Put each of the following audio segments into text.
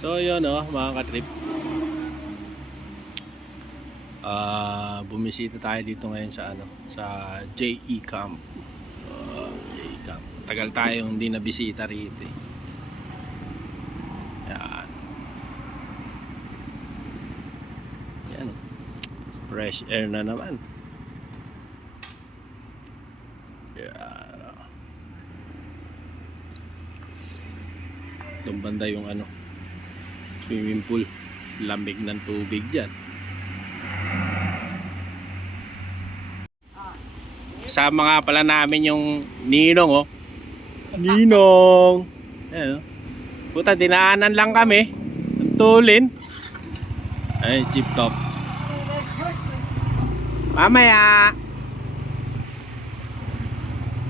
So yun mga katrip, bumisita tayo dito ngayon sa sa JE Camp. JE Camp. Tagal tayong hindi nabisita rito eh. Yan. Yan. Fresh air na naman. Yan. Itong banda yung swimming pool. Lamig ng tubig dyan. Kasama nga pala namin yung Ninong Ninong. Ayan, puta, dinaanan lang kami. Tulin. Ay, chip top. Mamaya.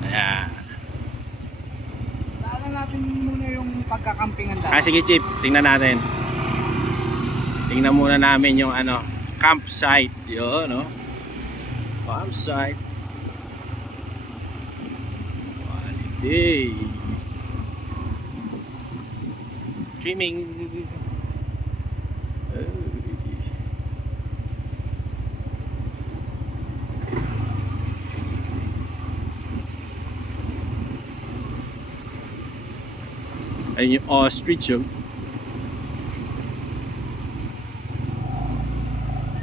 Ayan. Daanan natin muna yung pagkakampingan dahil. Sige chip, tingnan natin. Tingnan muna namin yung campsite. Yun, campsite. Quality. Streaming. Ayun yung ostrich yun.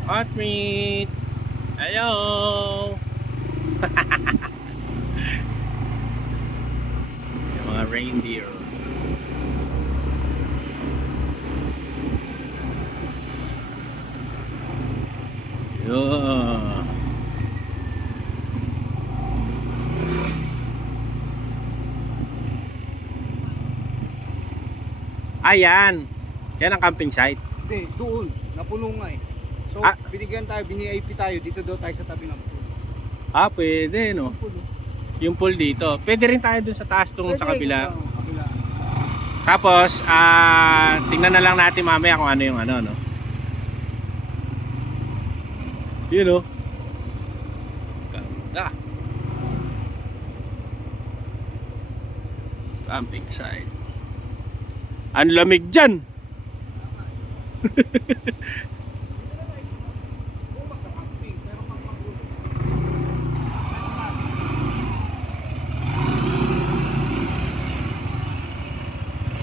Hot meat. Hello. Yung mga reindeer. Yeah. Ayan. Yan ang camping site. Hindi, doon. Napuno nga eh. So, binigyan tayo, bini-IP tayo. Dito daw tayo sa tabi ng pool. Pwede no. Yung pool dito. Pwede rin tayo dun sa taas tong sa kabila. Kabila. Tapos, tingnan na lang natin mamaya kung ano yung no. Yun Ganda. Camping site. Ang lamig dyan.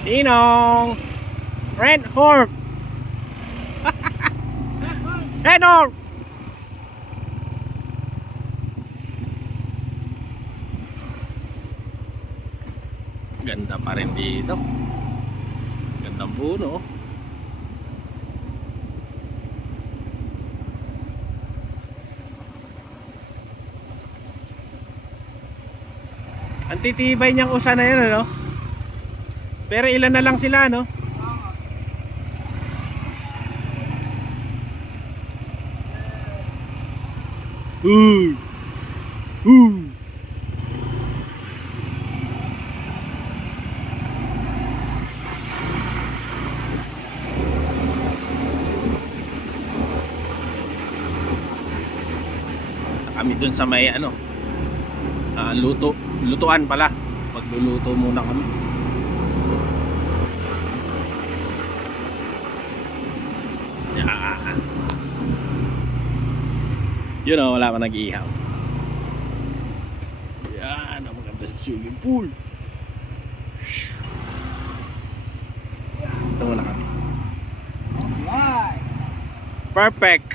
Ninong! Red Horse! Red Horse! Ganda pa rin dito. Gandang puno. Ang titibay niyang usa na yun, Pero ilan na lang sila, Kami dun sa may lutuan pala. Magluluto muna kami. Yan. Yun wala pa nag-iihaw. Yan ang maganda sa swimming pool. Ito muna kami. Alright. Perfect.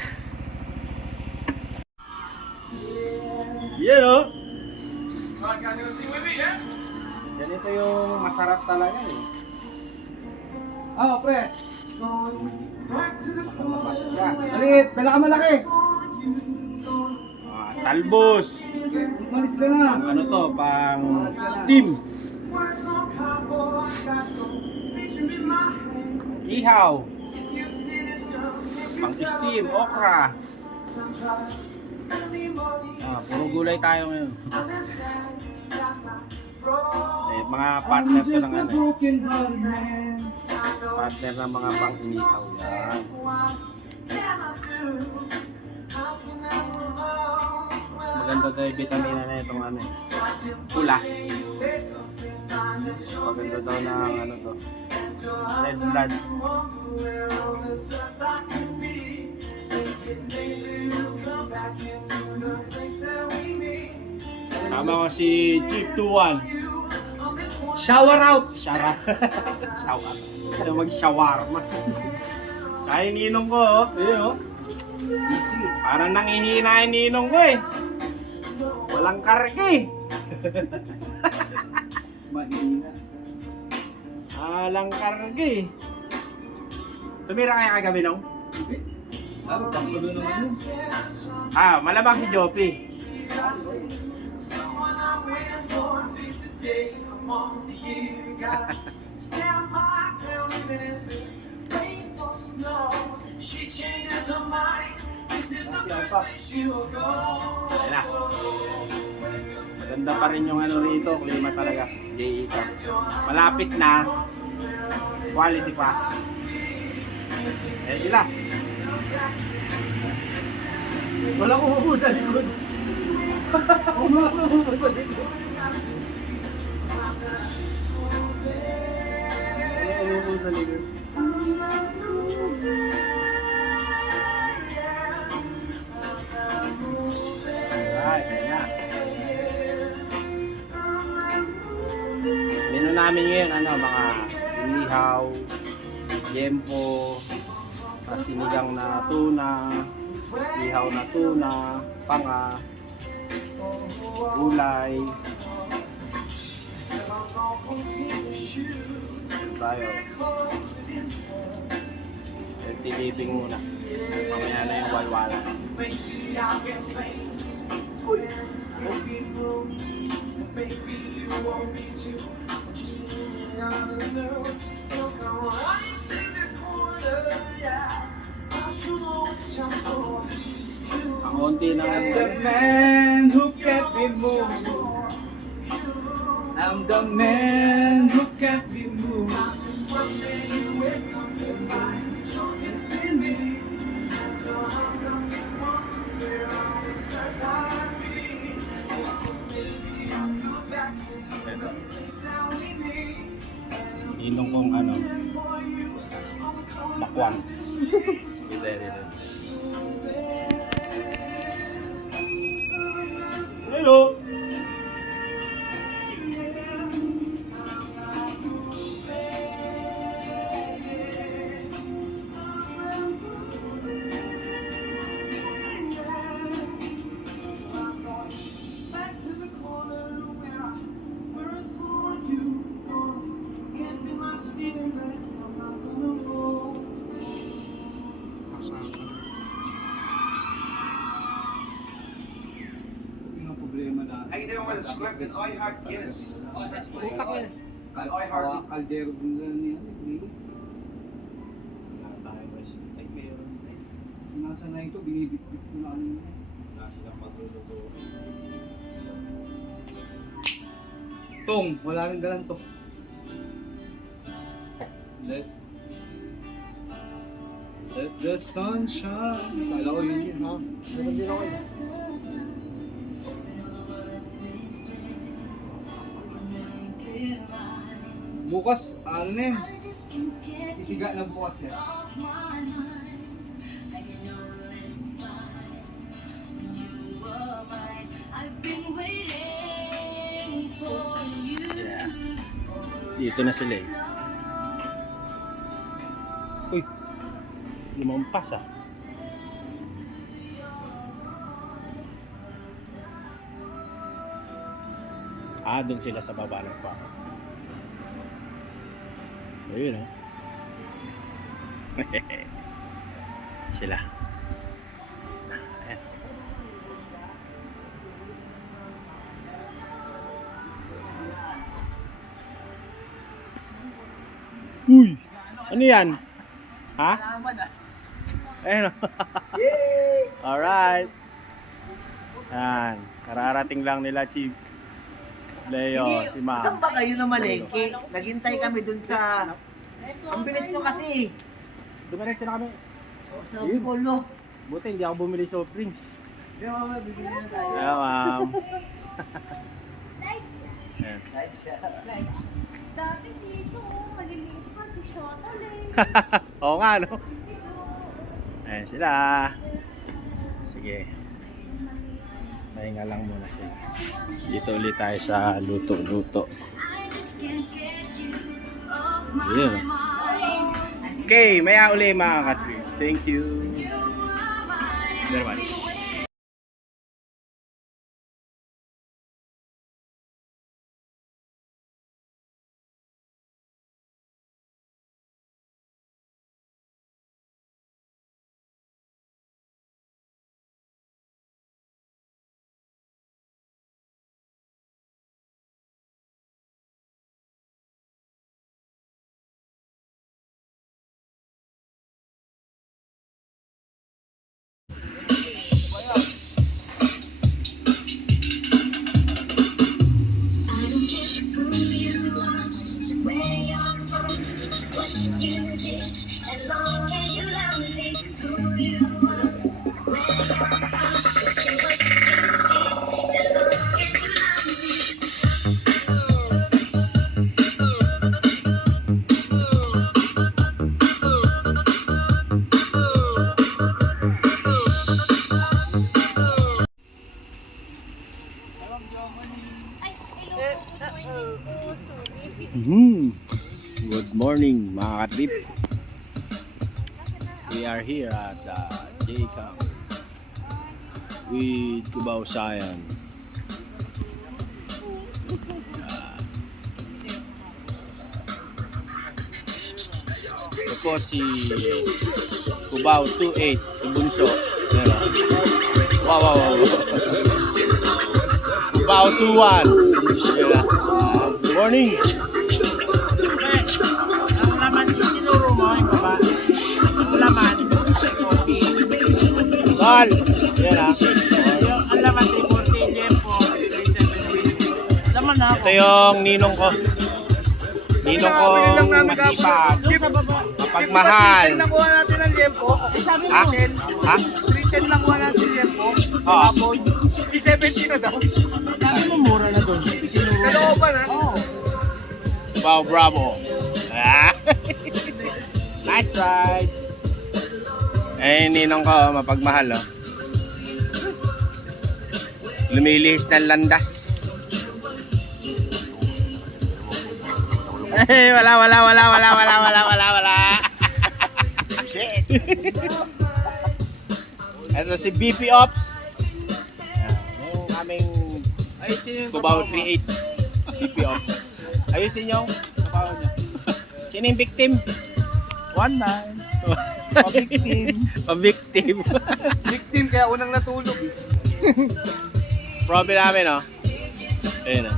Yan Ganito yung masarap talaga Pre. Malit, dala ka malaki. Talbos. Malis ka na. Pang steam. Ihaw. Pang steam, okra. Puro gulay tayo ngayon. Mga partner ko ng partner ng mga pang inihaw yan. Mas maganda daw yung vitamina na itong pula. Maganda daw na to. Red blood. Tama ko si Chief 21. Shower out! Shower. Shower. Ito mag-shawarma. Kaya ninong ko, oh. Ayun, oh. Easy. Parang nangihina yung ninong ko, eh. Walang karke. Mahina. Walang karke. Tumira kaya kagabi, nung? Pangkulo naman yun. Malamang si Joppy. Ayan na. Maganda pa rin yung ano rito, klima talaga. JE Camp. Malapit na. Quality pa. Ayan sila. Walang umupo sa likod. Walang umupo sa likod. Walang umupo sa likod. Alright, ayan na. Menu namin ngayon, ano, mga ihaw, yempo, sinigang na tuna, ihaw na tuna, panga, gulay. Tayo. Healthy living muna. Mamaya na yung walwalan. Ang konti na I'm the man who can't be moved. I'm the man who can't be moved. Inong kong ano, bakwan. Dito. Hello! Yung problema na. How you doing with the script and iHeart Guinness? Caldero din lang niya. Nasa na ito, binibit-bit ko na ano. Tong, wala nang galang to. Let the sun shine. Kala ko yun ha. Meron din ako yun. Bukas, ano na yun? Isiga na bukas yan. Yeah. Dito na sila, eh. Uy, lumampas, ah. Doon sila sa baba ng pa. Ayun, oh. Sila. Ayan. Uy! Ano yan? Ha? Ayun, oh. Alright. Yan. Kararating lang nila, Chief Leo, si Ma. Saan ba kayo na malengke? Naghintay kami dun sa... Ang bilis nyo kasi. Dumiretso na kami. Sa Bicolo. Buti hindi ako bumili soft drinks. Di ba mama, bibili na tayo. Yeah, ma'am. Ayan. Live siya. Dati dito, maliliit pa si Shuttle eh. Oo nga, no? Ayan sila. Sige. Pahinga lang muna siya. Dito ulit tayo sa luto-luto. Yun. Okay, maya uli mga ka-trip. Thank you very much. Good morning mga ka-trip. We are here at JCam with Cubao Sayan. Ito po si Cubao 28, Ibunso. Wow. Cubao 21. Good morning. Ang laman sinuro mo yung baba. Ang laman coffee. Tol! Yan ah. Ang laman 340 lempo. Laman na ako. Ito yung ninong ko. Ninong ko masipag. Mapagmahal. 310 lang kuha natin ng liempo. Ha? Ha? 310 lang kuha natin ng liempo. Oo. 370 na daw. Sabi mo mura na doon. Dalawa pa na? Oo. Wow, bravo. Ah. Nice ride. Eh, ninong ko, mapagmahal, oh. Lumilihis ng landas. Eh, wala. Shit. Ito si BP Ops. Yung aming Cubao 38 BP Ops. Ayusin yung Cubao niya. Sino yung victim? One man. Pa-victim. Pa-victim. Victim kaya unang natulog. Problem namin, oh. Ayun, oh.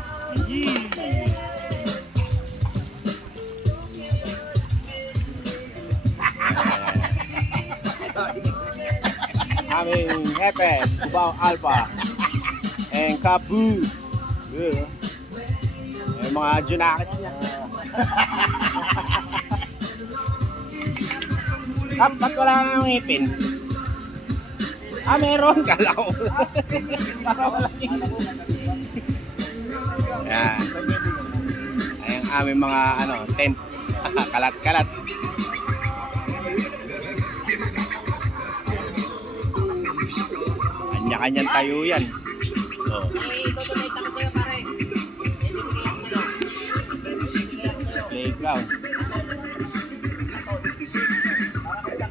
Aming Hepe, Cubao Alpha, and Kabu. Yun, oh. Yung mga junakits niya. Ba't wala nang ngipin? Ah, meron. Kala ko. Baka wala ngipin. Yan. Ayan aming mga tent. Kalat-kalat. Kanya-kanyang tayo yan. Oh. Playground.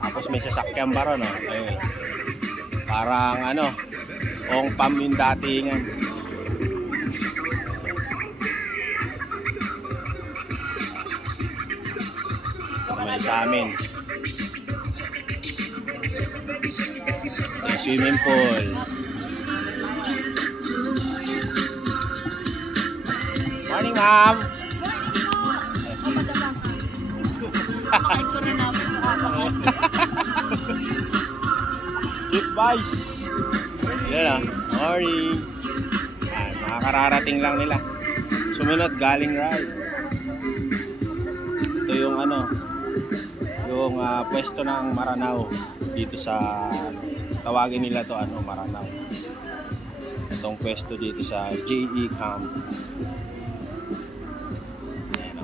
Tapos may sasakyan ba ron, oh. Ayun. Parang ong pam yung datingan. May sa amin. May swimming pool. Morning, ma'am. Goodbye. Yan ah. Morning. Ay, makakararating lang nila. Sumunod galing ride. Ito yung yung pwesto ng Maranao dito sa tawagin nila to Maranao. Itong pwesto dito sa JE Camp. Ayan,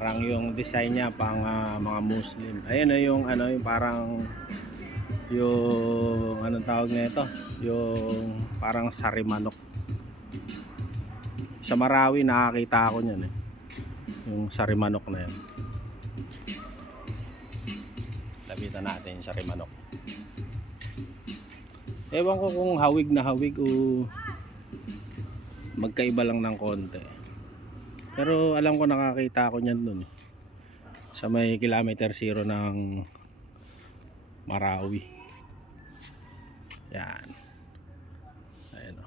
Parang yung design niya pang mga Muslim. Ayun yung ano, yung parang yung anong tawag nito? Yung parang sarimanok. Sa Marawi nakakita ako niyan eh. Yung sarimanok na yan. Lapitan natin yung sarimanok. Ewan ko kung hawig na hawig o magkaiba lang ng konti. Pero alam ko nakakita ako niyan dun eh. Sa may kilometer 0 ng Marawi. Yan. Ayan o.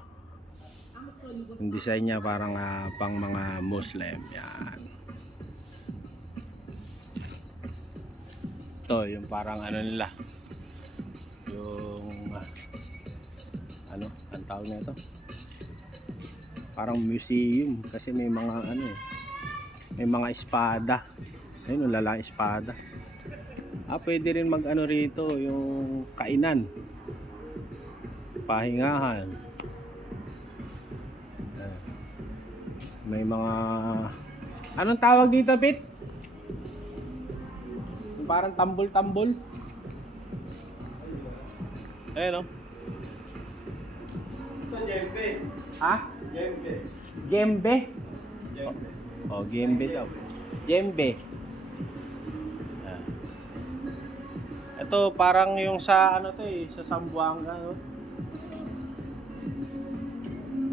Yung design niya parang pang mga Muslim. Yan. Ito yung parang ano nila. Yung ano, ang tawag na ito? Parang museum kasi may mga ano eh. May mga espada. Ayun, lalaking espada. Pwede rin mag ano rito, yung kainan. Pahingahan. May mga anong tawag dito, Pete? Yung parang tambol-tambol. Ayun oh. Ha? Gembe. Oh, gembe daw. Gembe. Ito parang yung sa ano to eh, sa Zamboanga, no?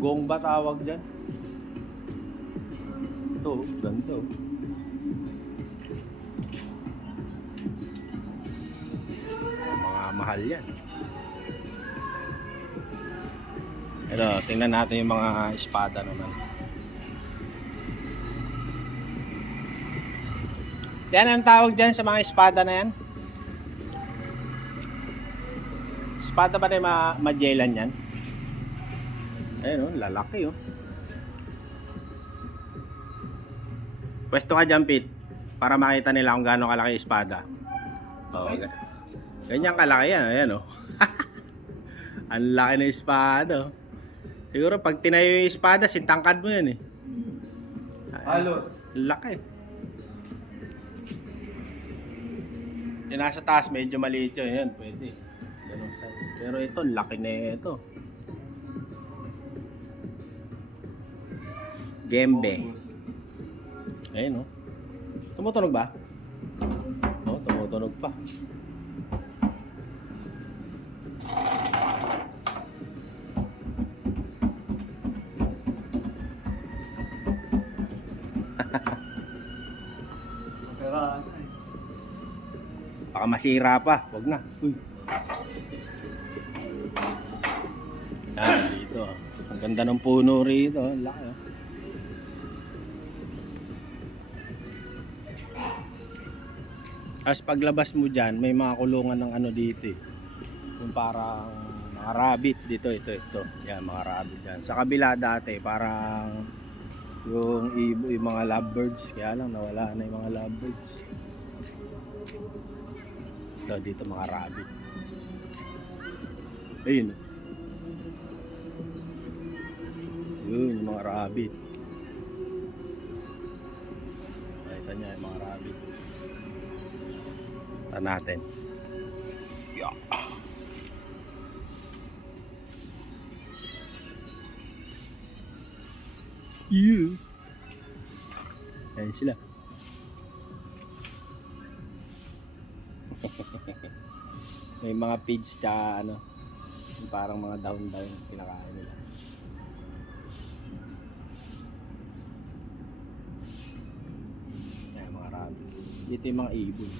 Gong ba tawag diyan? Ito, ganito. Mga mahal yan. Ito, tingnan natin yung mga espada naman. Yan ang tawag dyan sa mga espada na yan. Espada ba na Magellan yan? Ayun oh, lalaki oh. Pwesto ka dyan, Pete, para makita nila kung gaano kalaki espada. Oh, ganyan kalaki yan, ayan oh. Ang laki ng espada oh. Siguro pag tinayo yung espada, sintangkad mo yan eh. Halos. Laki. Yung nasa taas, medyo maliit yun. Yan, pwede. Ganun size. Pero ito, laki na ito. Gembe. Ayun, oh. Tumutunog ba? Oo, tumutunog pa. Baka masira pa. Huwag na. Uy. Dito. Ang ganda ng puno rito. Ang laki. Oh. As paglabas mo dyan, may mga kulungan ng ano dito eh. Yung parang mga rabbit dito. Ito. Yan, mga rabbit dyan. Sa kabila dati, parang yung mga lovebirds. Kaya lang, nawala na yung mga lovebirds. Dito mga rabbit. Ayun. Yun, yung mga rabbit. Nakita niya yung mga rabbit. Taan natin. Yeah. Ayun sila. May mga pigs tsaka ano, parang mga down pinakain nila. Yan, mga rabbit. Dito yung mga ibon.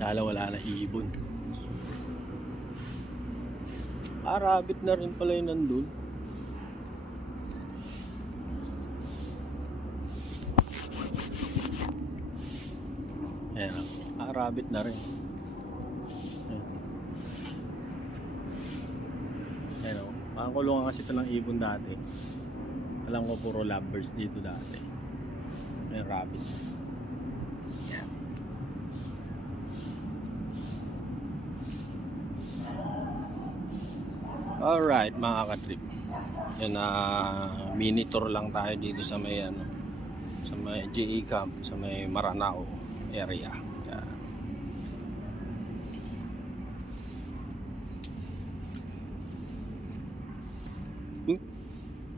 Kala wala na ibon. Rabbit na rin pala yung nandun. Ayan, rabbit na rin. Ayan o, parang kulungan kasi ito ng ibon dati. Alam ko puro lovebirds dito dati. Ayan, rabbit. Ayan. Alright mga katrip. Yan, mini tour lang tayo dito sa may ano, sa may GE camp, sa may Maranao area. Yan.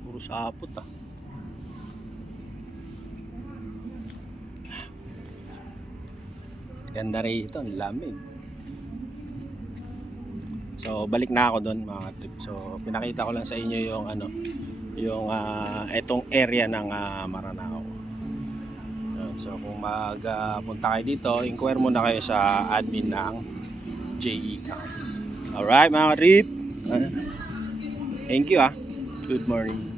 Puro sapot ah. Ganda rito, ang lamig. So balik na ako doon mga trip. So pinakita ko lang sa inyo yung ano, yung etong area ng Maranao. So kung magpunta kayo dito, inquire muna kayo sa admin ng JE Camp. Alright mga trip. Thank you Good morning.